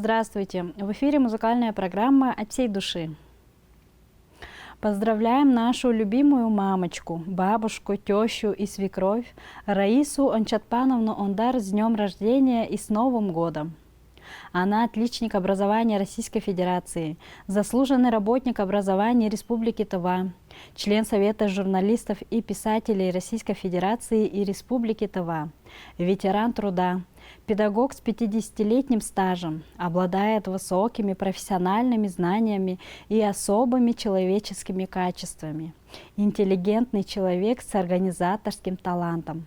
Здравствуйте! В эфире музыкальная программа «От всей души». Поздравляем нашу любимую мамочку, бабушку, тещу и свекровь Раису Ончатпановну Ондар с днем рождения и с Новым годом. Она отличник образования Российской Федерации, заслуженный работник образования Республики Тыва, член Совета журналистов и писателей Российской Федерации и Республики Тыва, ветеран труда, педагог с 50-летним стажем, обладает высокими профессиональными знаниями и особыми человеческими качествами, интеллигентный человек с организаторским талантом.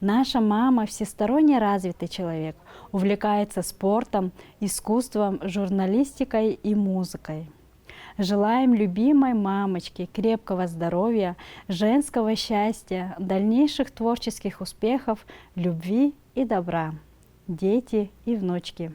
Наша мама всесторонне развитый человек, увлекается спортом, искусством, журналистикой и музыкой. Желаем любимой мамочке крепкого здоровья, женского счастья, дальнейших творческих успехов, любви и добра. Дети и внучки.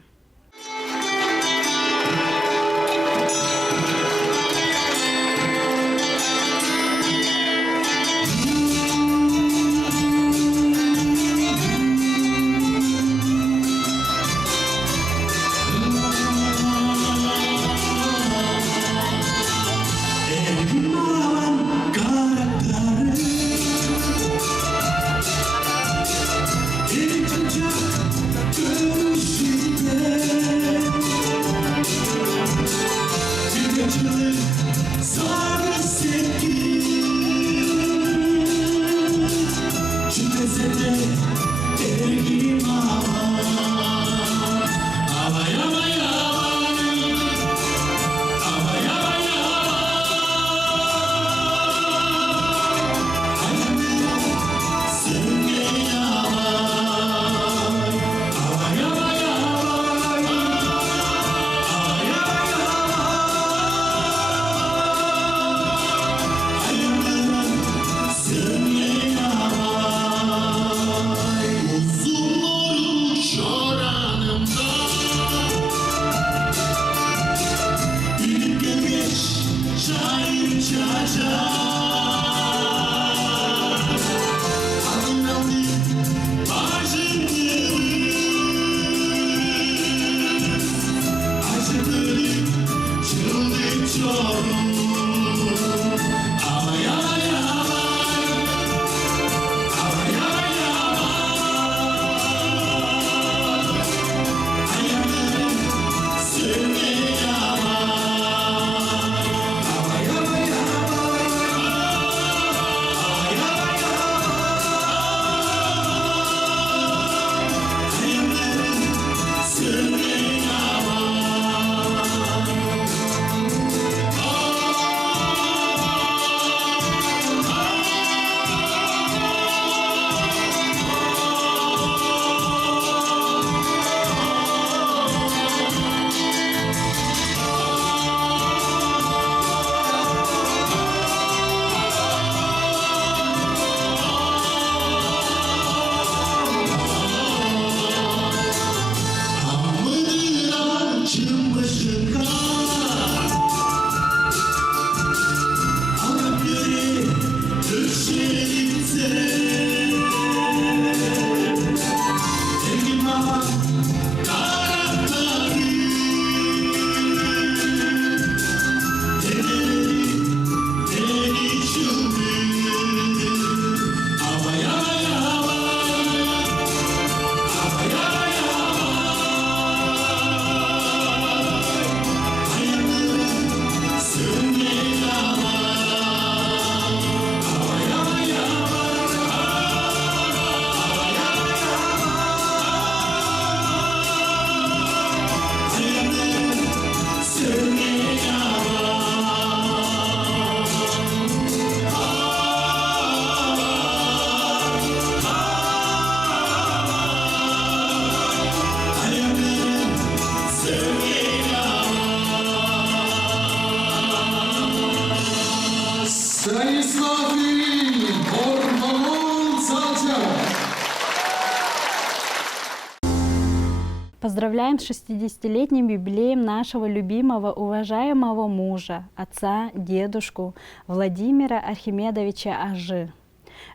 Поздравляем с 60-летним юбилеем нашего любимого, уважаемого мужа, отца, дедушку Владимира Архимедовича Ажи.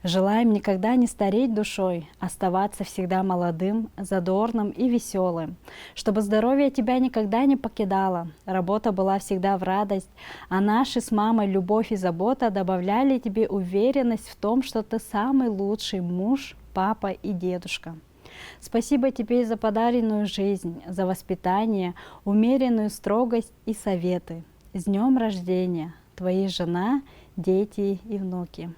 Желаем никогда не стареть душой, оставаться всегда молодым, задорным и веселым, чтобы здоровье тебя никогда не покидало, работа была всегда в радость, а наши с мамой любовь и забота добавляли тебе уверенность в том, что ты самый лучший муж, папа и дедушка. Спасибо тебе за подаренную жизнь, за воспитание, умеренную строгость и советы. С днем рождения! Твои жена, дети и внуки.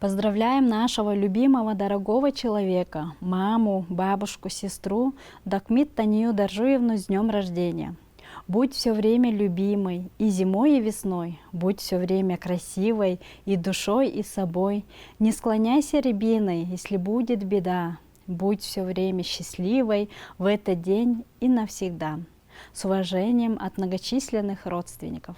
Поздравляем нашего любимого, дорогого человека, маму, бабушку, сестру Дакмит Танию Даржуевну с днем рождения. Будь все время любимой и зимой, и весной, будь все время красивой и душой, и собой. Не склоняйся рябиной, если будет беда. Будь все время счастливой в этот день и навсегда. С уважением от многочисленных родственников.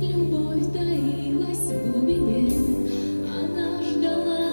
Любовь таилась в глубине, она ждала.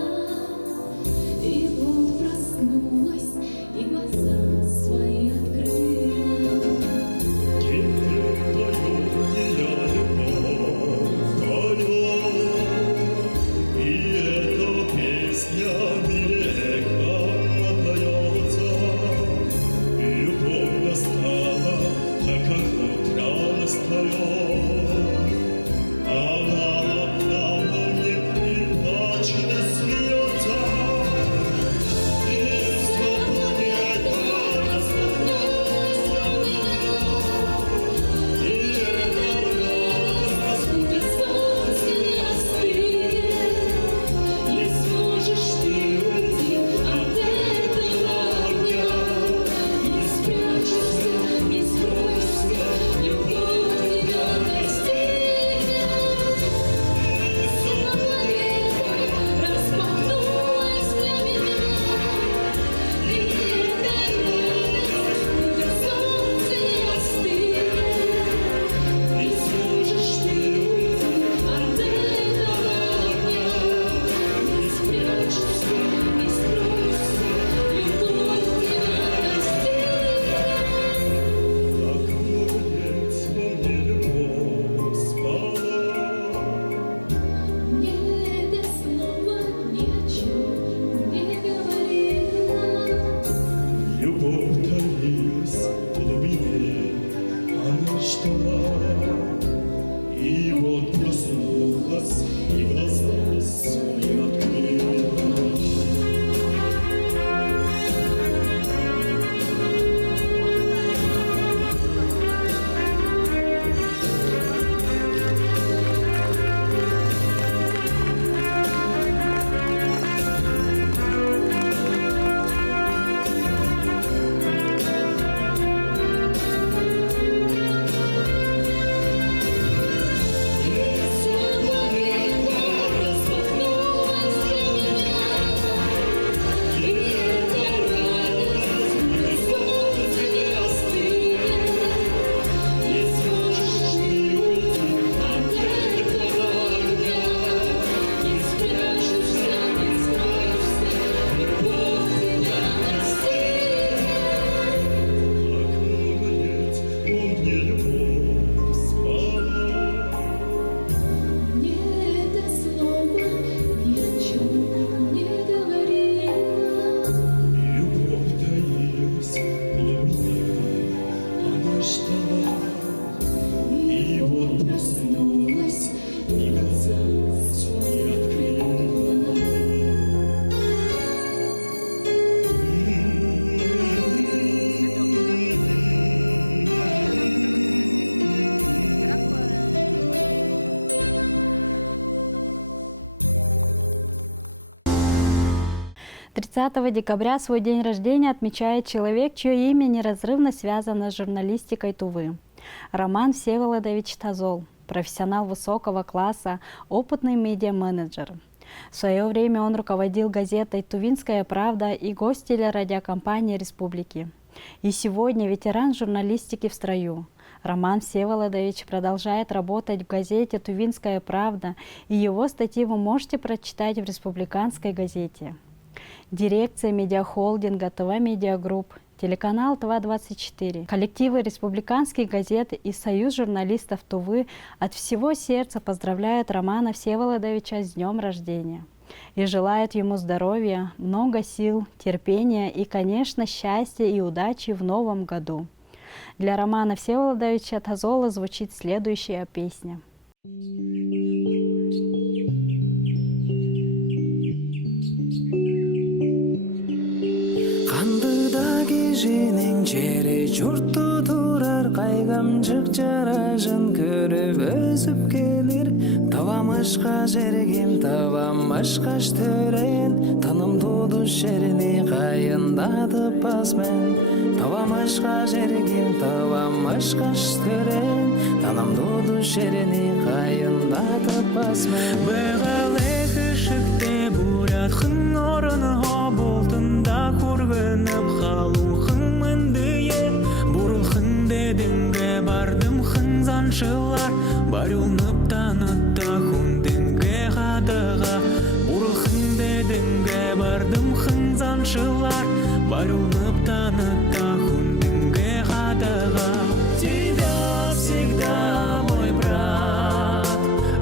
ждала, и вот проснулась, и глаза свои открыла. Тридцатого декабря свой день рождения отмечает человек, чье имя неразрывно связано с журналистикой Тувы. Роман Всеволодович Тазол, профессионал высокого класса, опытный медиа-менеджер. В свое время он руководил газетой «Тувинская правда» и гостелерадиокомпанией республики. И сегодня ветеран журналистики в строю. Роман Всеволодович продолжает работать в газете «Тувинская правда», и его статьи вы можете прочитать в республиканской газете. Дирекция медиахолдинга ТВ Медиагрупп, телеканал ТВ-24, коллективы республиканских газет и Союз журналистов Тувы от всего сердца поздравляют Романа Всеволодовича с днем рождения и желают ему здоровья, много сил, терпения и, конечно, счастья и удачи в новом году. Для Романа Всеволодовича Тазола звучит следующая песня. Жері жұртты тұрар қайғамжық жаражын көріп өзіп келер. Табам ашқа жерген, табам ашқаш төрен, таным туды жеріне қайындады басмен. Табам ашқа жерген, табам ашқаш төрен, таным туды жеріне қайындады басмен. Бұғалы күшікте бұрат қын орыны болтында көргініп қалу барылнып танытта хүнденге қадыға Бұрылхын дедіңге бардым хынзаншылар барылнып танытта хүнденге қадыға Тебя всегда, мой брат,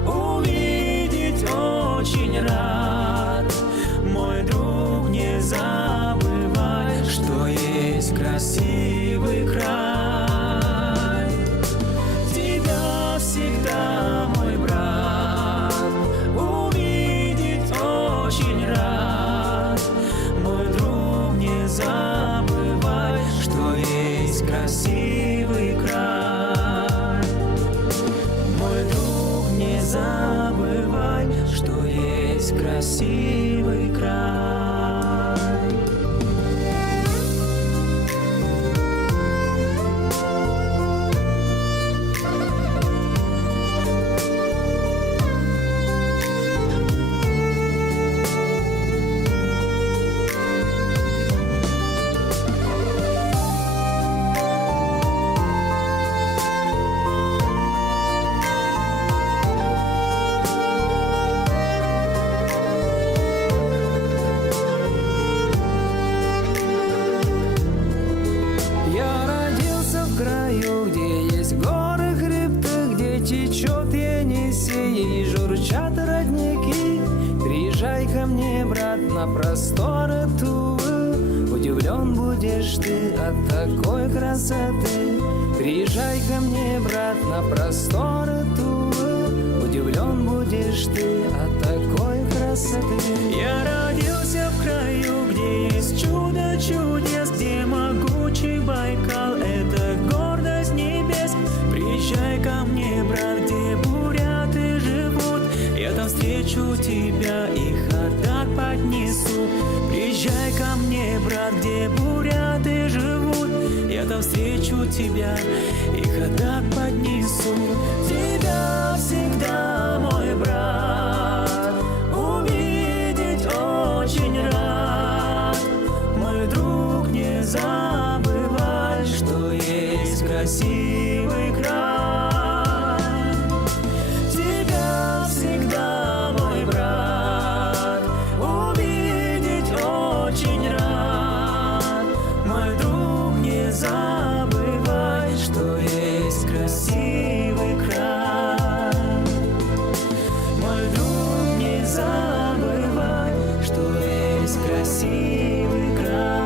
увидеть очень рад. Мой друг, не забывай, что есть красивый край. Красивый край. Мой друг, не забывай, что есть красивый край. Приезжай ко мне, брат, на просторы Тувы. Удивлен будешь ты от такой красоты. Приезжай ко мне, брат, на просторы Тувы. Удивлен будешь ты от такой красоты. Я родился в краю, где есть чудо чудес, где могучий Байкал — это гордость небес. Приезжай ко мне, брат, где буряты живут, я там встречу тебя и хардак поднесу. Приезжай ко мне, брат, где буряты живут, я там встречу тебя и хардак поднесу. Тебя всегда, мой брат, увидеть очень рад. Мой друг, не забывай, что есть красивый край. Красивый край.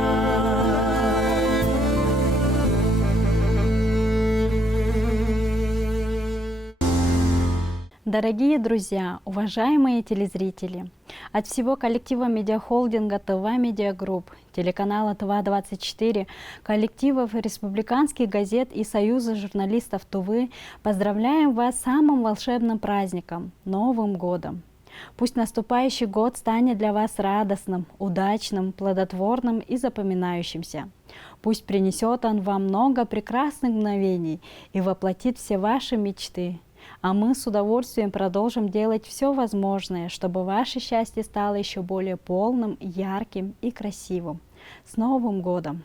Дорогие друзья, уважаемые телезрители, от всего коллектива медиахолдинга ТВ Медиагрупп, телеканала ТВ-24, коллективов республиканских газет и Союза журналистов Тувы поздравляем вас с самым волшебным праздником – Новым годом! Пусть наступающий год станет для вас радостным, удачным, плодотворным и запоминающимся. Пусть принесет он вам много прекрасных мгновений и воплотит все ваши мечты. А мы с удовольствием продолжим делать все возможное, чтобы ваше счастье стало еще более полным, ярким и красивым. С Новым годом!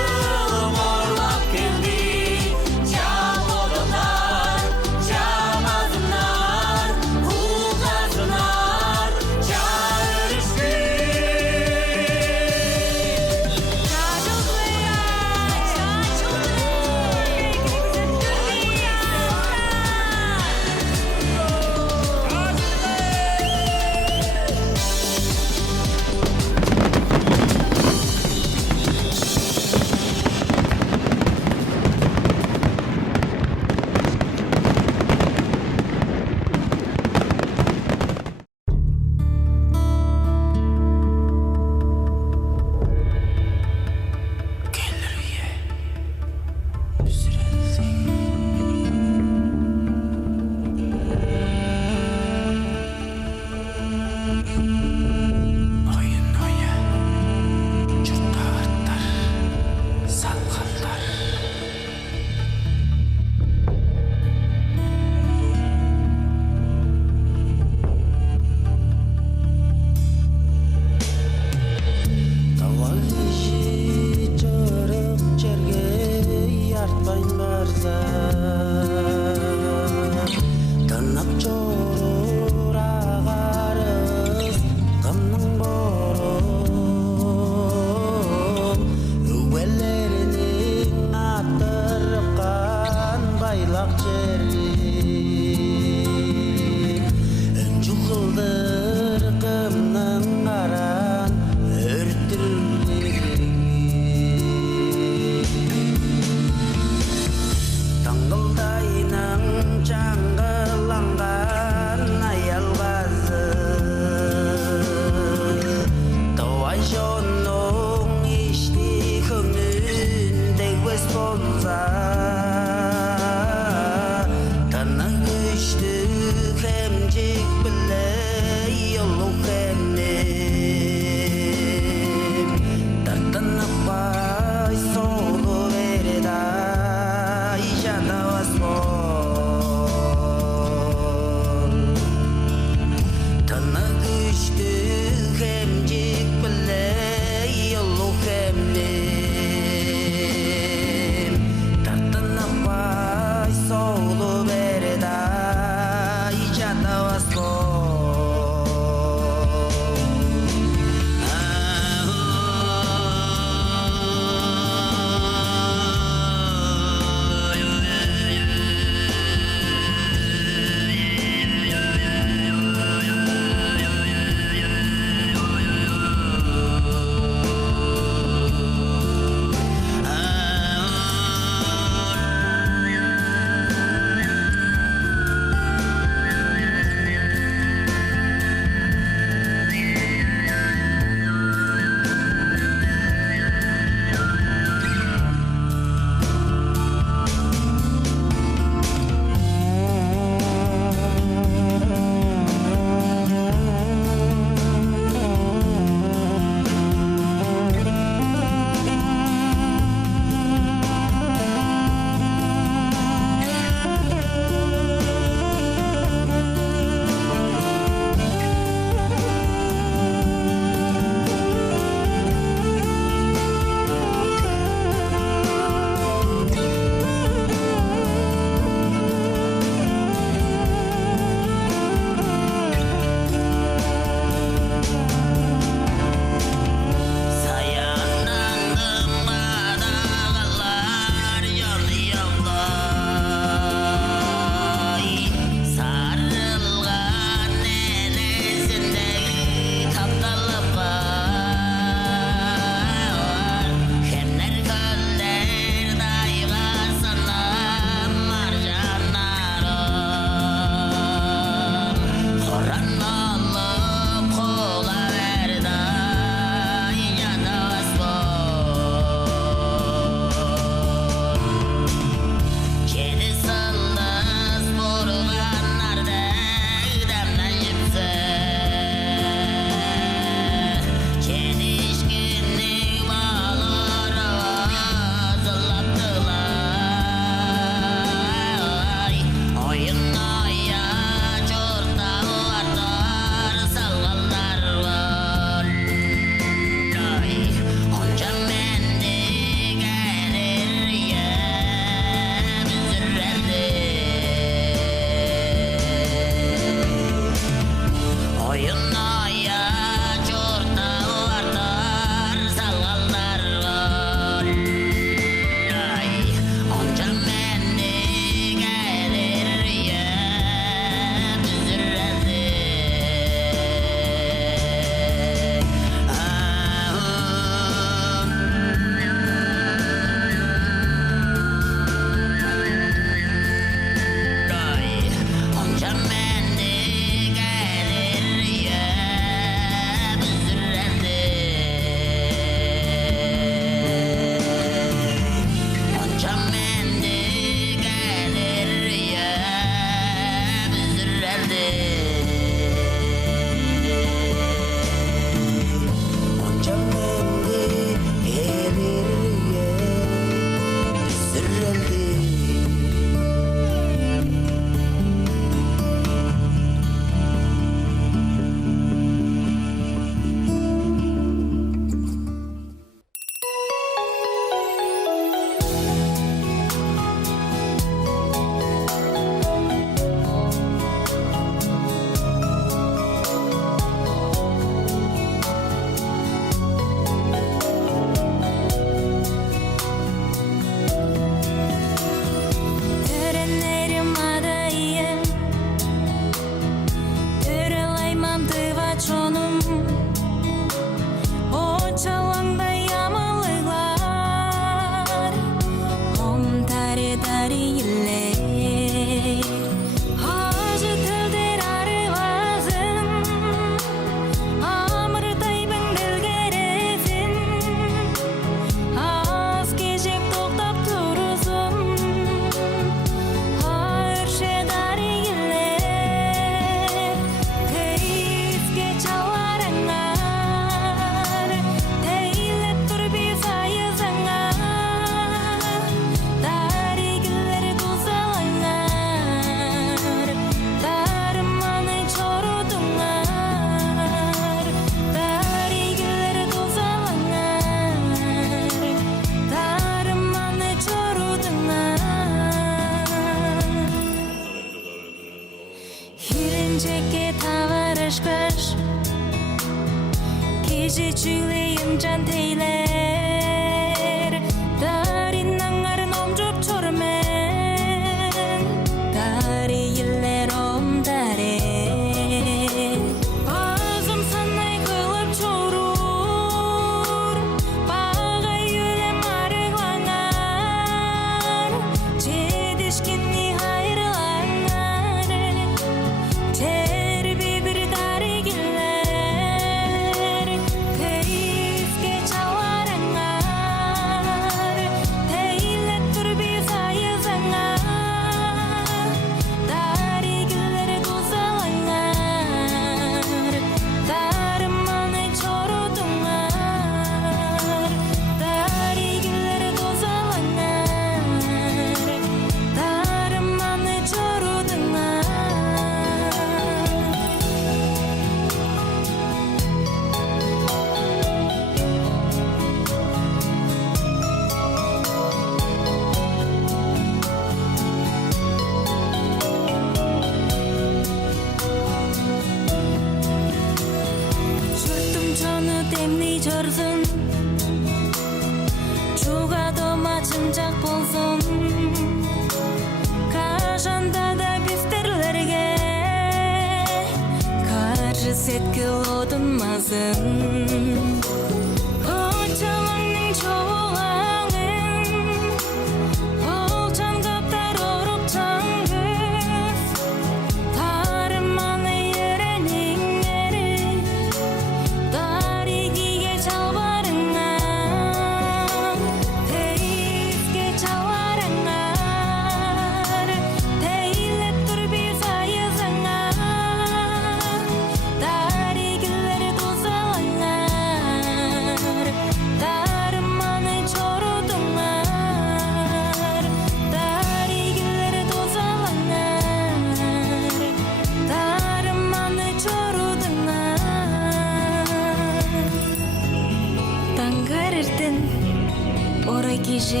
кеже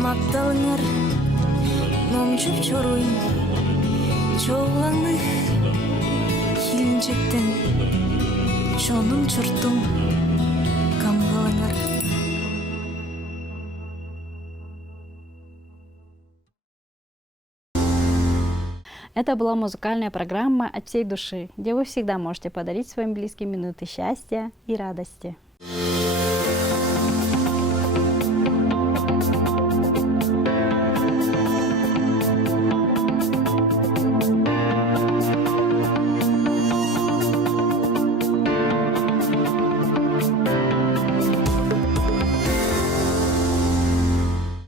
макталыңар номчуп чоруй чоуланы хилинчектен чонун чуртум камгалаңар. Это была музыкальная программа «От всей души», где вы всегда можете подарить своим близким минуты счастья и радости.